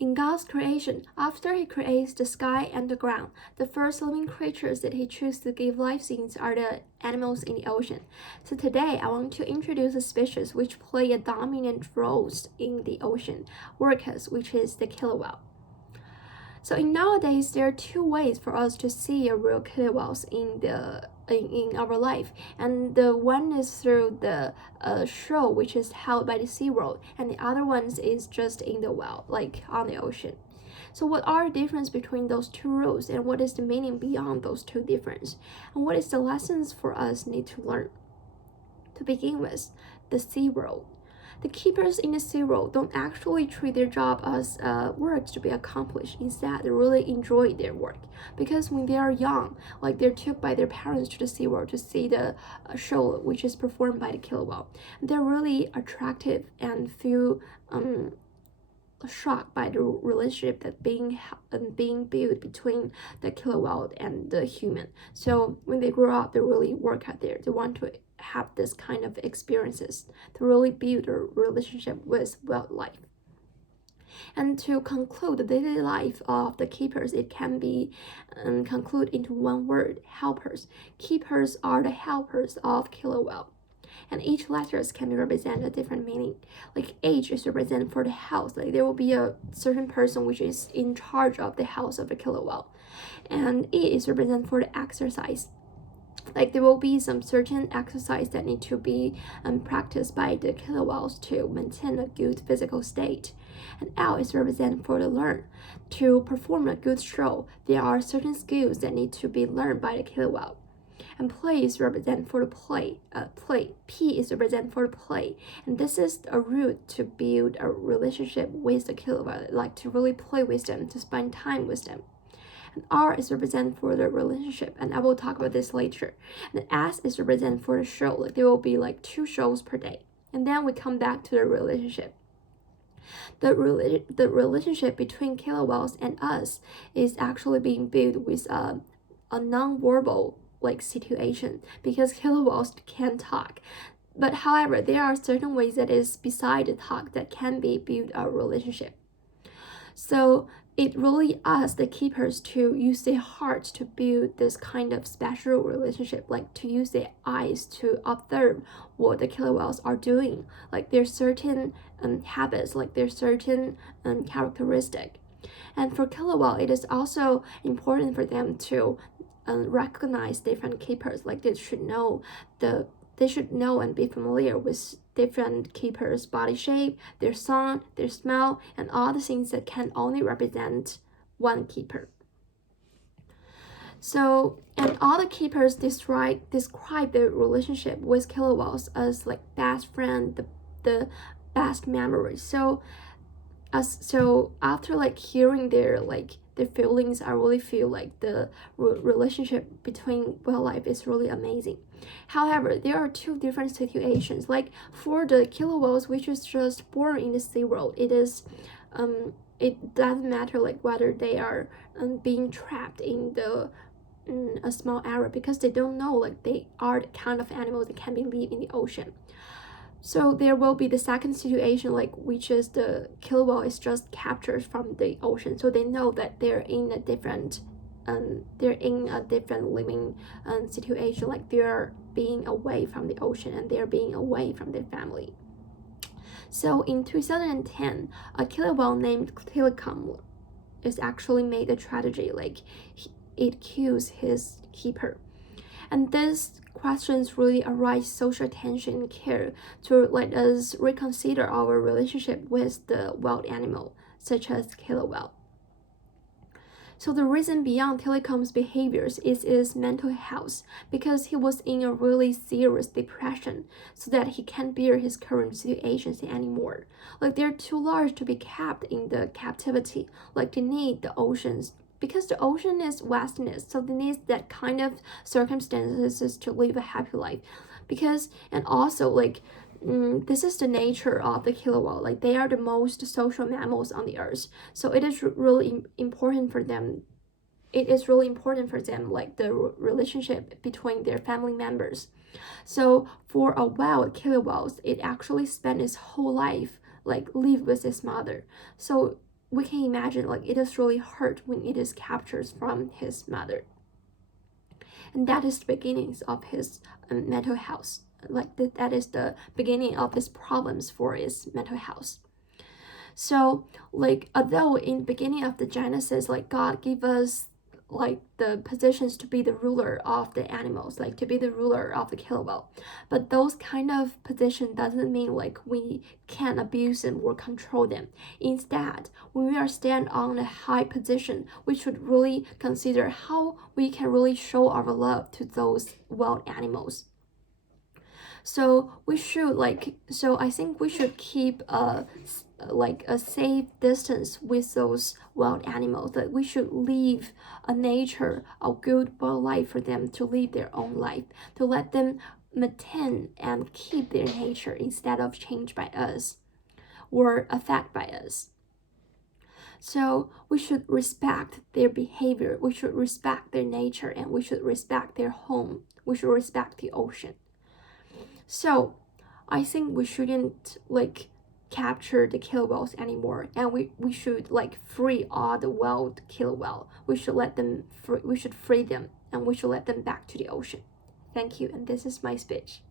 In God's creation, after He creates the sky and the ground, the first living creatures that He chooses to give life in are the animals in the ocean. So today, I want to introduce a species which play a dominant role in the ocean, orcas, which is the killer whale. So nowadays, there are two ways for us to see a real killer whales in our life, and the one is through the show which is held by the SeaWorld, and the other one is just in the wild, like on the ocean. So what are the difference between those two rules, and what is the meaning beyond those two differences, and what is the lessons for us need to learn? To begin with, the SeaWorld. The keepers in the SeaWorld don't actually treat their job as work to be accomplished. Instead, they really enjoy their work, because when they are young, like they're took by their parents to the SeaWorld to see the show which is performed by the killer whale. They're really attractive and feel shocked by the relationship that being built between the killer whale and the human. So when they grow up, they really work out there. They want to have this kind of experiences to really build a relationship with wildlife. And to conclude the daily life of the keepers, it can be concluded into one word: helpers. Keepers are the helpers of killer whale, and each letters can represent a different meaning. Like H is represented for the house, like there will be a certain person which is in charge of the house of the killer whale, and E is represented for the exercise, like there will be some certain exercise that need to be practiced by the killer whales to maintain a good physical state. And L is represented for the learn. To perform a good show, there are certain skills that need to be learned by the killer whale. And play is represented for the play. P is represented for the play, and this is a route to build a relationship with the killer whale, like to really play with them, to spend time with them. And R is represented for the relationship, and I will talk about this later. And S is represented for the show, like there will be like 2 shows per day. And then we come back to the relationship. The relationship between killer whales and us is actually being built with a non-verbal like situation, because killer whales can talk. But however, there are certain ways that is beside the talk that can be build a relationship. So it really asks the keepers to use their heart to build this kind of special relationship, like to use their eyes to observe what the killer whales are doing, like their certain habits, like their certain characteristic. And for killer whale, it is also important for them to recognize different keepers, like they should know and be familiar with different keepers' body shape, their song, their smell, and all the things that can only represent one keeper. So, and all the keepers describe the relationship with killer whales as like best friend, the best memory. So after like hearing their feelings, I really feel like the relationship between wildlife is really amazing. However, there are 2 different situations. Like for the killer whales, which is just born in the SeaWorld, it doesn't matter like whether they are being trapped in a small area, because they don't know like they are the kind of animals that can be live in the ocean. So there will be the second situation, like which is the killer whale is just captured from the ocean, so they know that they're in a different living situation, like they're being away from the ocean and they're being away from their family. So in 2010, a killer whale named Telecom is actually made a tragedy, like it kills his keeper. And these questions really arise social attention and care to let us reconsider our relationship with the wild animal, such as killer whale. So the reason beyond Telecom's behaviors is his mental health, because he was in a really serious depression, so that he can't bear his current situations anymore. Like they're too large to be kept in the captivity, like they need the oceans, because the ocean is vastness, so they need that kind of circumstances to live a happy life. And also like this is the nature of the killer whale, like they are the most social mammals on the earth, so it is really important for them, like the relationship between their family members. So for a wild killer whale, it actually spent its whole life like live with its mother. So we can imagine like it is really hurt when it is captured from his mother. And that is the beginnings of his mental health. Like that is the beginning of his problems for his mental health. So like although in the beginning of the Genesis, like God gave us like the positions to be the ruler of the animals, like to be the ruler of the killer whale, but those kind of position doesn't mean like we can abuse them or control them. Instead, when we are stand on a high position, we should really consider how we can really show our love to those wild animals. So we should I think we should keep a safe distance with those wild animals, that we should leave a nature, a good wildlife for them to live their own life, to let them maintain and keep their nature instead of changed by us or affected by us. So we should respect their behavior, we should respect their nature, and we should respect their home, we should respect the ocean. So I think we shouldn't capture the killer whales anymore, and we should free all the wild killer whale. We should let them free, we should free them, and we should let them back to the ocean. Thank you, and this is my speech.